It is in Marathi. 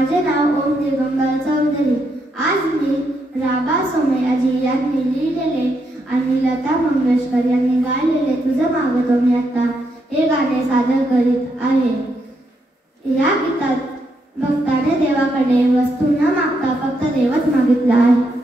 माझे नाव ओम दिगंबर चौधरी। आज मी राबा सोमयाजी यांनी लिहिलेले आणि लता मंगेशकर यांनी गायलेले तुझं मागतो मी आता हे गाणे सादर करीत आहे। या गीतात भक्ताने देवाकडे वस्तू न मागता फक्त देवच मागितला आहे।